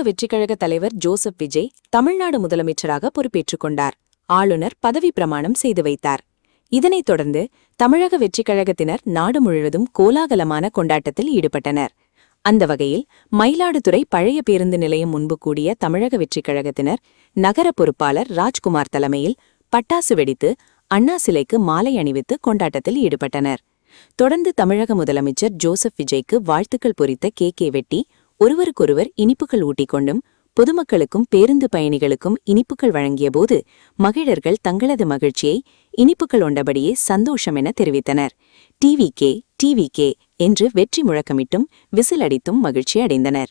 தமிழக வெற்றிக்கழக தலைவர் ஜோசப் விஜய் தமிழ்நாடு முதலமைச்சராக பொறுப்பேற்றுக் கொண்டார். ஆளுநர் பதவி பிரமாணம் செய்து வைத்தார். இதனைத் தொடர்ந்து தமிழக வெற்றிக்கழகத்தினர் நாடு முழுவதும் கோலாகலமான கொண்டாட்டத்தில் ஈடுபட்டனர். அந்த வகையில் மயிலாடுதுறை பழைய பேருந்து நிலையம் முன்பு கூடிய தமிழக வெற்றிக்கழகத்தினர் நகர பொறுப்பாளர் ராஜ்குமார் தலைமையில் பட்டாசு வெடித்து அண்ணா சிலைக்கு மாலை அணிவித்து கொண்டாட்டத்தில் ஈடுபட்டனர். தொடர்ந்து தமிழக முதலமைச்சர் ஜோசப் விஜய்க்கு வாழ்த்துக்கள் பொறித்த கேக்கை வெட்டி ஒருவருக்கொருவர் இனிப்புகள் ஊட்டிக்கொண்டும் பொதுமக்களுக்கும் பேருந்து பயணிகளுக்கும் இனிப்புகள் வழங்கியபோது மகிழர்கள் தங்களது மகிழ்ச்சியை இனிப்புகள் உண்டபடியே சந்தோஷம் என தெரிவித்தனர். டிவிகே என்று வெற்றி முழக்கமிட்டும் விசில் அடித்தும் மகிழ்ச்சி அடைந்தனர்.